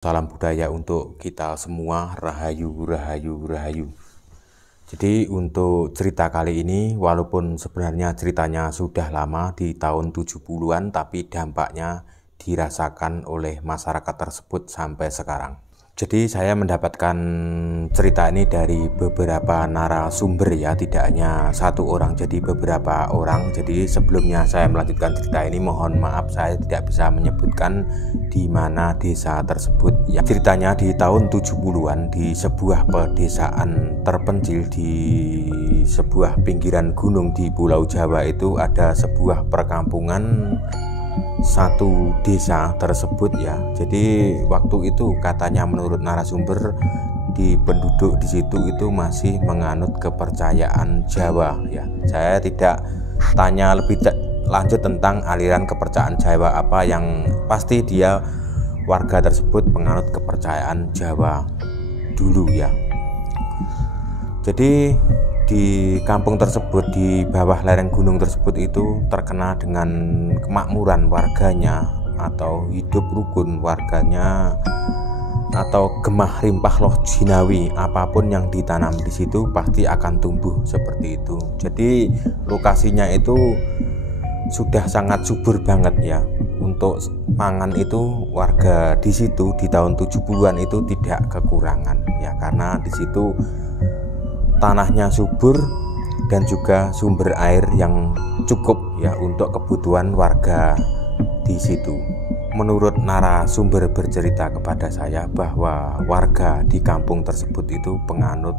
Salam budaya untuk kita semua, rahayu, rahayu, rahayu. Jadi untuk cerita kali ini, walaupun sebenarnya ceritanya sudah lama di tahun 70-an, tapi dampaknya dirasakan oleh masyarakat tersebut sampai sekarang. Jadi saya mendapatkan cerita ini dari beberapa narasumber ya, tidak hanya satu orang, jadi beberapa orang. Jadi sebelumnya saya melanjutkan cerita ini, mohon maaf saya tidak bisa menyebutkan di mana desa tersebut ya. Ceritanya di tahun 70-an di sebuah pedesaan terpencil di sebuah pinggiran gunung di Pulau Jawa itu ada sebuah perkampungan satu desa tersebut ya. Jadi waktu itu katanya menurut narasumber di penduduk di situ itu masih menganut kepercayaan Jawa ya. Saya tidak tanya lebih lanjut tentang aliran kepercayaan Jawa apa, yang pasti dia warga tersebut menganut kepercayaan Jawa dulu ya. Jadi di kampung tersebut, di bawah lereng gunung tersebut itu terkenal dengan kemakmuran warganya atau hidup rukun warganya atau gemah rimpah loh jinawi. Apapun yang ditanam di situ pasti akan tumbuh seperti itu. Jadi lokasinya itu sudah sangat subur banget ya. Untuk pangan itu warga di situ di tahun 70-an itu tidak kekurangan ya, karena di situ tanahnya subur dan juga sumber air yang cukup ya untuk kebutuhan warga di situ. Menurut narasumber bercerita kepada saya bahwa warga di kampung tersebut itu penganut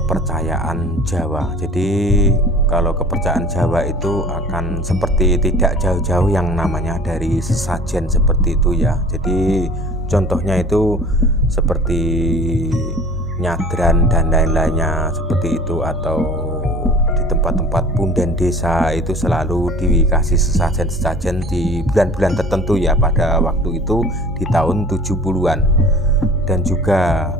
kepercayaan Jawa. Jadi kalau kepercayaan Jawa itu akan seperti tidak jauh-jauh yang namanya dari sesajen seperti itu ya. Jadi contohnya itu seperti nyadran dan lain-lainnya seperti itu, atau di tempat-tempat punden desa itu selalu dikasih sesajen-sesajen di bulan-bulan tertentu ya pada waktu itu di tahun 70-an. Dan juga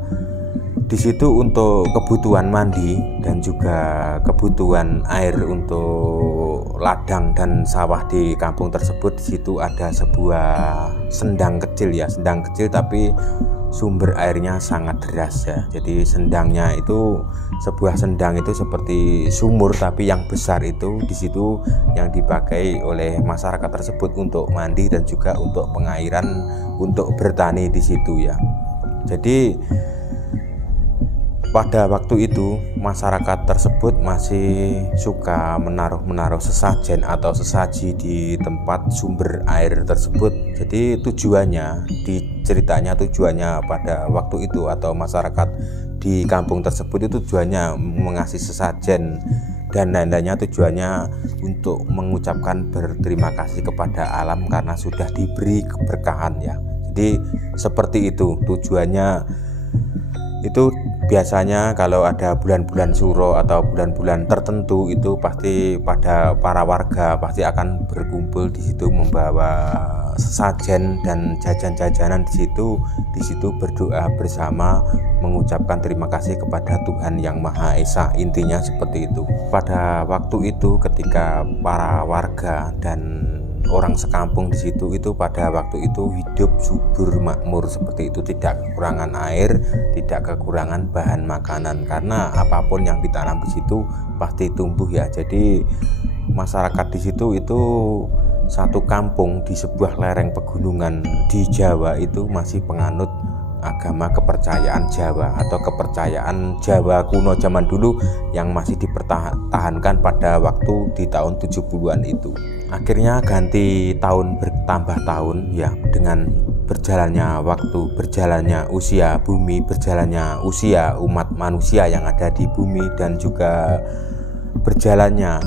di situ untuk kebutuhan mandi dan juga kebutuhan air untuk ladang dan sawah di kampung tersebut, di situ ada sebuah sendang kecil ya, sendang kecil tapi sumber airnya sangat deras ya. Jadi sendangnya itu sebuah sendang itu seperti sumur tapi yang besar itu, di situ yang dipakai oleh masyarakat tersebut untuk mandi dan juga untuk pengairan untuk bertani di situ ya. Jadi pada waktu itu masyarakat tersebut masih suka menaruh sesajen atau sesaji di tempat sumber air tersebut. Jadi tujuannya, ceritanya tujuannya pada waktu itu atau masyarakat di kampung tersebut itu tujuannya mengasih sesajen dan lain-lainnya, tujuannya untuk mengucapkan berterima kasih kepada alam karena sudah diberi keberkahan ya. Jadi seperti itu tujuannya. Itu biasanya kalau ada bulan-bulan suro atau bulan-bulan tertentu itu pasti pada para warga pasti akan berkumpul di situ membawa sesajen dan jajan-jajanan di situ berdoa bersama mengucapkan terima kasih kepada Tuhan Yang Maha Esa, intinya seperti itu. Pada waktu itu ketika para warga dan orang sekampung di situ itu pada waktu itu hidup subur makmur seperti itu, tidak kekurangan air, tidak kekurangan bahan makanan karena apapun yang ditanam di situ pasti tumbuh ya. Jadi masyarakat di situ itu satu kampung di sebuah lereng pegunungan di Jawa itu masih penganut agama kepercayaan Jawa atau kepercayaan Jawa kuno zaman dulu yang masih dipertahankan pada waktu di tahun 70-an itu. Akhirnya ganti tahun bertambah tahun ya, dengan berjalannya waktu, berjalannya usia bumi, berjalannya usia umat manusia yang ada di bumi, dan juga berjalannya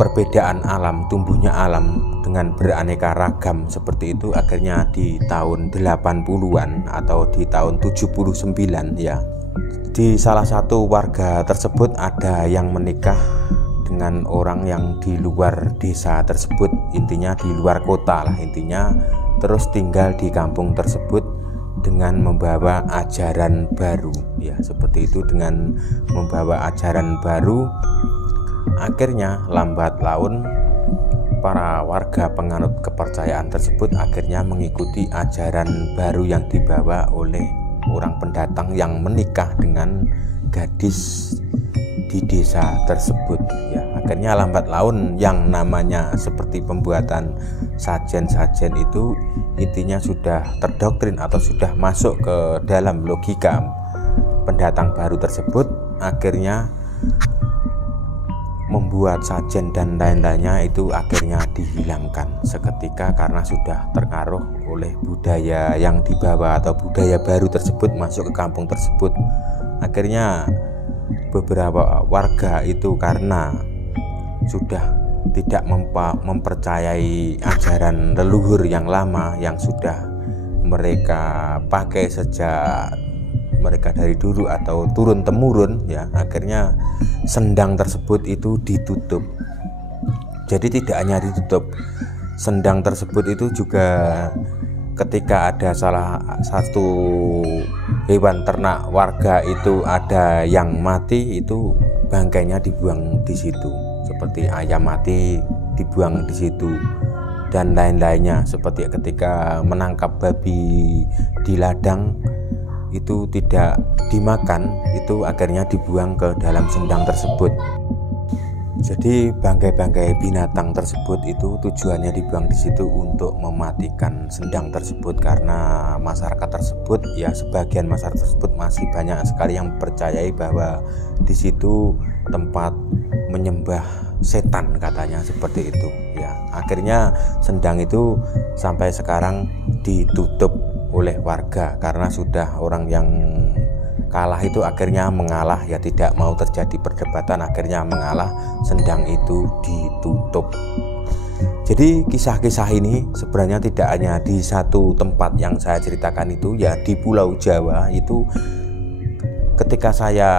perbedaan alam, tumbuhnya alam dengan beraneka ragam seperti itu. Akhirnya di tahun 80-an atau di tahun 79 ya, di salah satu warga tersebut ada yang menikah dengan orang yang di luar desa tersebut, intinya di luar kota lah intinya, terus tinggal di kampung tersebut dengan membawa ajaran baru ya, seperti itu, dengan membawa ajaran baru. Akhirnya lambat laun para warga penganut kepercayaan tersebut akhirnya mengikuti ajaran baru yang dibawa oleh orang pendatang yang menikah dengan gadis di desa tersebut ya. Akhirnya lambat laun yang namanya seperti pembuatan sajen-sajen itu intinya sudah terdoktrin atau sudah masuk ke dalam logika pendatang baru tersebut, akhirnya membuat sajen dan lain-lainnya itu akhirnya dihilangkan seketika karena sudah terpengaruh oleh budaya yang dibawa atau budaya baru tersebut masuk ke kampung tersebut. Akhirnya beberapa warga itu karena sudah tidak mempercayai ajaran leluhur yang lama yang sudah mereka pakai sejak mereka dari dulu atau turun temurun ya, akhirnya sendang tersebut itu ditutup. Jadi tidak hanya ditutup, sendang tersebut itu juga ketika ada salah satu hewan ternak warga itu ada yang mati, itu bangkainya dibuang di situ. Seperti ayam mati dibuang di situ dan lain-lainnya. Seperti ketika menangkap babi di ladang itu tidak dimakan, itu akhirnya dibuang ke dalam sendang tersebut. Jadi bangkai-bangkai binatang tersebut itu tujuannya dibuang di situ untuk mematikan sendang tersebut, karena masyarakat tersebut ya, sebagian masyarakat tersebut masih banyak sekali yang percayai bahwa di situ tempat menyembah setan, katanya seperti itu ya. Akhirnya sendang itu sampai sekarang ditutup oleh warga karena sudah orang yang kalah itu akhirnya mengalah ya, tidak mau terjadi perdebatan, akhirnya mengalah, sendang itu ditutup. Jadi kisah-kisah ini sebenarnya tidak hanya di satu tempat yang saya ceritakan itu ya, di Pulau Jawa itu. Ketika saya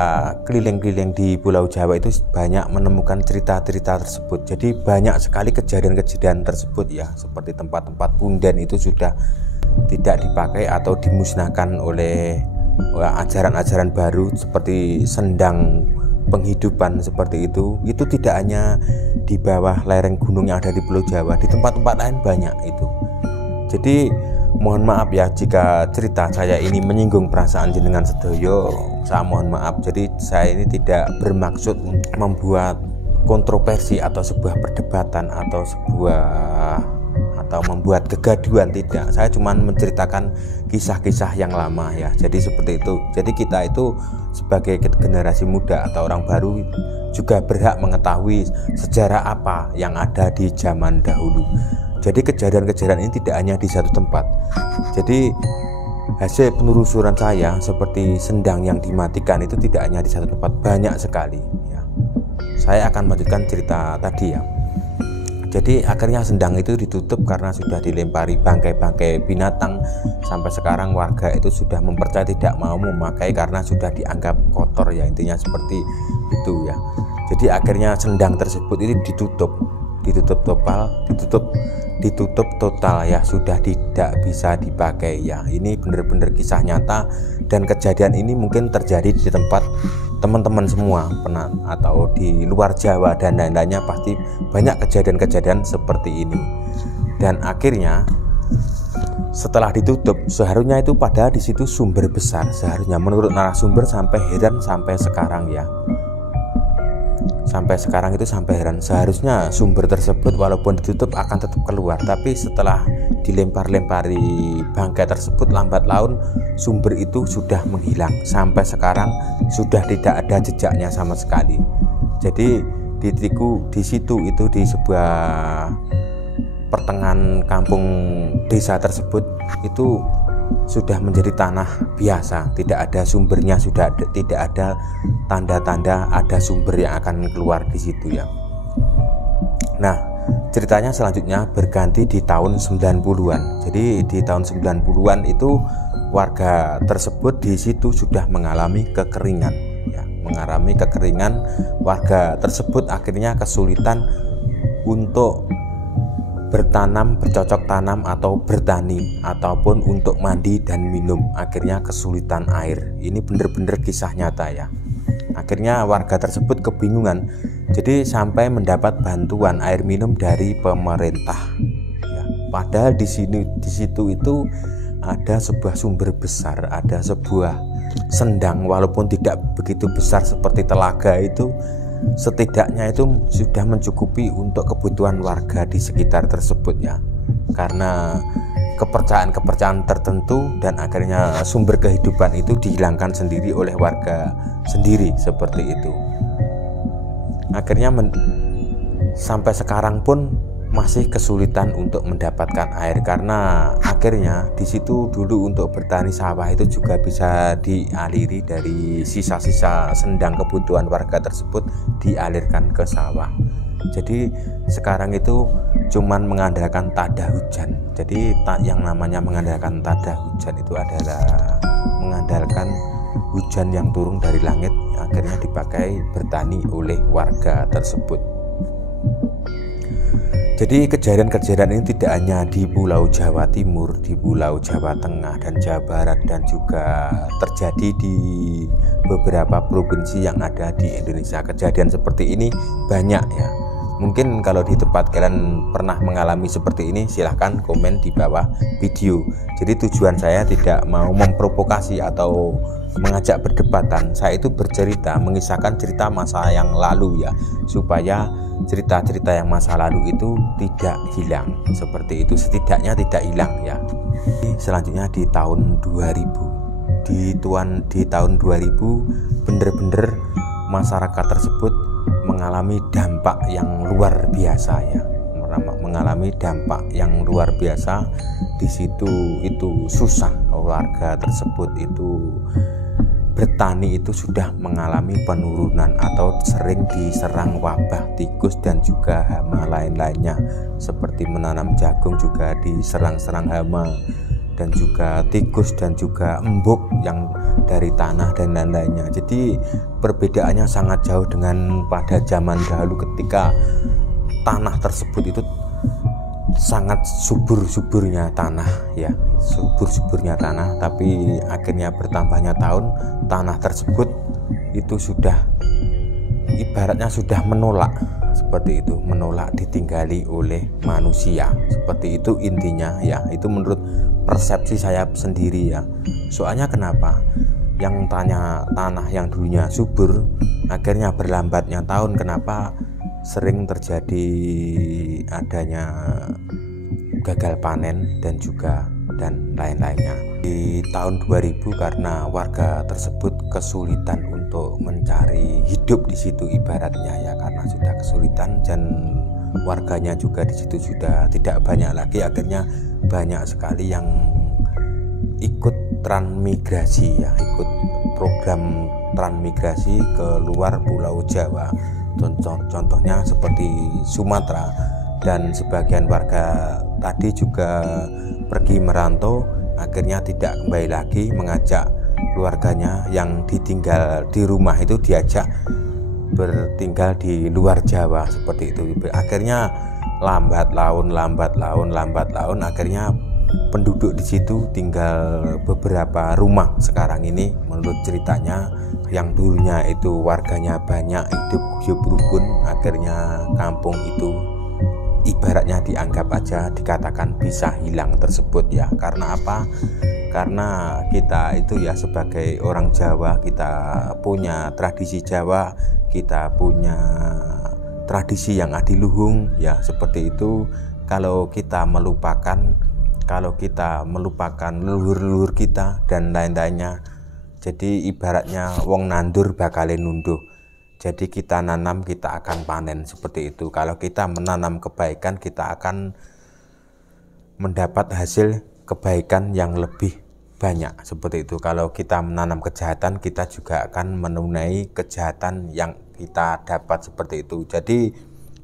keliling-keliling di Pulau Jawa itu banyak menemukan cerita-cerita tersebut. Jadi banyak sekali kejadian-kejadian tersebut ya, seperti tempat-tempat punden itu sudah tidak dipakai atau dimusnahkan oleh ajaran-ajaran baru seperti sendang penghidupan seperti itu. Itu tidak hanya di bawah lereng gunung yang ada di Pulau Jawa, di tempat-tempat lain banyak itu. Jadi mohon maaf ya jika cerita saya ini menyinggung perasaan jenengan sedoyo, saya mohon maaf. Jadi saya ini tidak bermaksud untuk membuat kontroversi atau sebuah perdebatan atau membuat kegaduhan, tidak. Saya cuma menceritakan kisah-kisah yang lama ya. Jadi seperti itu. Jadi kita itu sebagai generasi muda atau orang baru juga berhak mengetahui sejarah apa yang ada di zaman dahulu. Jadi kejadian-kejadian ini tidak hanya di satu tempat. Jadi hasil penelusuran saya seperti sendang yang dimatikan itu tidak hanya di satu tempat, banyak sekali ya. Saya akan melanjutkan cerita tadi ya. Jadi akhirnya sendang itu ditutup karena sudah dilempari bangkai-bangkai binatang. Sampai sekarang warga itu sudah mempercayai, tidak mau memakai karena sudah dianggap kotor ya, intinya seperti itu ya. Jadi akhirnya sendang tersebut itu ditutup total ya, sudah tidak bisa dipakai ya. Ini benar-benar kisah nyata, dan kejadian ini mungkin terjadi di tempat teman-teman semua atau di luar Jawa dan lain-lainnya, pasti banyak kejadian-kejadian seperti ini. Dan akhirnya setelah ditutup, seharusnya itu padahal di situ sumber besar, seharusnya menurut narasumber sampai heran sampai sekarang ya. Sampai sekarang itu sampai heran, seharusnya sumber tersebut walaupun ditutup akan tetap keluar, tapi setelah dilempar-lempari bangkai tersebut, lambat laun sumber itu sudah menghilang. Sampai sekarang sudah tidak ada jejaknya sama sekali. Jadi di situ itu di sebuah pertengahan kampung desa tersebut itu sudah menjadi tanah biasa, tidak ada sumbernya, tidak ada tanda-tanda ada sumber yang akan keluar di situ ya. Nah, ceritanya selanjutnya berganti di tahun 90-an. Jadi di tahun 90-an itu warga tersebut di situ sudah mengalami kekeringan ya, mengalami kekeringan. Warga tersebut akhirnya kesulitan untuk bertanam, bercocok tanam atau bertani ataupun untuk mandi dan minum, akhirnya kesulitan air. Ini benar-benar kisah nyata ya. Akhirnya warga tersebut kebingungan Jadi sampai mendapat bantuan air minum dari pemerintah. Ya, padahal di situ itu ada sebuah sumber besar, ada sebuah sendang, walaupun tidak begitu besar seperti telaga itu, setidaknya itu sudah mencukupi untuk kebutuhan warga di sekitar tersebut ya. Karena kepercayaan tertentu, dan akhirnya sumber kehidupan itu dihilangkan sendiri oleh warga sendiri seperti itu. Akhirnya sampai sekarang pun masih kesulitan untuk mendapatkan air, karena akhirnya di situ dulu untuk bertani sawah itu juga bisa dialiri dari sisa-sisa sendang kebutuhan warga tersebut, dialirkan ke sawah. Jadi sekarang itu cuman mengandalkan tada hujan. Jadi yang namanya mengandalkan tada hujan itu adalah mengandalkan hujan yang turun dari langit, akhirnya dipakai bertani oleh warga tersebut. Jadi kejadian-kejadian ini tidak hanya di Pulau Jawa Timur, di Pulau Jawa Tengah dan Jawa Barat, dan juga terjadi di beberapa provinsi yang ada di Indonesia. Kejadian seperti ini banyak ya. Mungkin kalau di tempat kalian pernah mengalami seperti ini, silahkan komen di bawah video. Jadi tujuan saya tidak mau memprovokasi atau mengajak berdebatan. Saya itu bercerita, mengisahkan cerita masa yang lalu ya, supaya cerita-cerita yang masa lalu itu tidak hilang. Seperti itu, setidaknya tidak hilang ya. Selanjutnya di tahun 2000, di tahun 2000 bener-bener masyarakat tersebut mengalami dampak yang luar biasa ya, mengalami dampak yang luar biasa. Di situ itu susah, warga tersebut itu bertani itu sudah mengalami penurunan atau sering diserang wabah, tikus dan juga hama lain-lainnya. Seperti menanam jagung juga diserang-serang hama dan juga tikus dan juga embuk yang dari tanah dan lain-lainnya. Jadi perbedaannya sangat jauh dengan pada zaman dahulu ketika tanah tersebut itu sangat subur-suburnya tanah ya, subur-suburnya tanah. Tapi akhirnya bertambahnya tahun, tanah tersebut itu sudah ibaratnya sudah menolak, seperti itu, menolak ditinggali oleh manusia. Seperti itu intinya ya, itu menurut persepsi saya sendiri ya. Soalnya kenapa? Yang tanah yang dulunya subur, akhirnya berlambatnya tahun, kenapa sering terjadi adanya gagal panen dan juga dan lain-lainnya. Di tahun 2000 karena warga tersebut kesulitan untuk mencari hidup di situ ibaratnya ya, karena sudah kesulitan dan warganya juga di situ sudah tidak banyak lagi, akhirnya banyak sekali yang ikut transmigrasi ya, ikut program transmigrasi ke luar Pulau Jawa. Contohnya seperti Sumatera, dan sebagian warga tadi juga pergi merantau, akhirnya tidak kembali lagi, mengajak keluarganya yang ditinggal di rumah itu diajak bertinggal di luar Jawa seperti itu. Akhirnya lambat laun, akhirnya penduduk di situ tinggal beberapa rumah sekarang ini. Menurut ceritanya yang dulunya itu warganya banyak, hidup rukun, akhirnya kampung itu ibaratnya dianggap aja, dikatakan bisa hilang tersebut ya. Karena apa? Karena kita itu ya sebagai orang Jawa, kita punya tradisi Jawa, kita punya tradisi yang adiluhung ya, seperti itu. Kalau kita melupakan leluhur-leluhur kita dan lain-lainnya, jadi ibaratnya wong nandur bakal nunduh. Jadi kita nanam, kita akan panen, seperti itu. Kalau kita menanam kebaikan, kita akan mendapat hasil kebaikan yang lebih banyak, seperti itu. Kalau kita menanam kejahatan, kita juga akan menunai kejahatan yang kita dapat, seperti itu. Jadi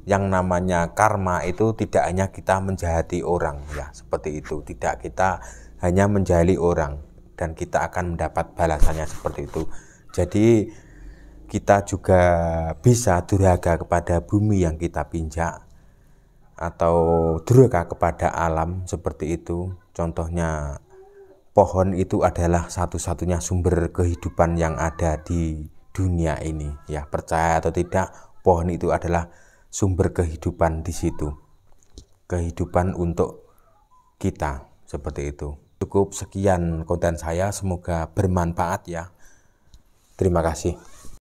yang namanya karma itu tidak hanya kita menjahati orang ya, seperti itu. Tidak, kita hanya menjahili orang dan kita akan mendapat balasannya, seperti itu. Jadi kita juga bisa durhaka kepada bumi yang kita pinjak, atau durhaka kepada alam, seperti itu. Contohnya pohon itu adalah satu-satunya sumber kehidupan yang ada di dunia ini ya, percaya atau tidak, pohon itu adalah sumber kehidupan di situ. Kehidupan untuk kita, seperti itu. Cukup sekian konten saya, semoga bermanfaat ya. Terima kasih.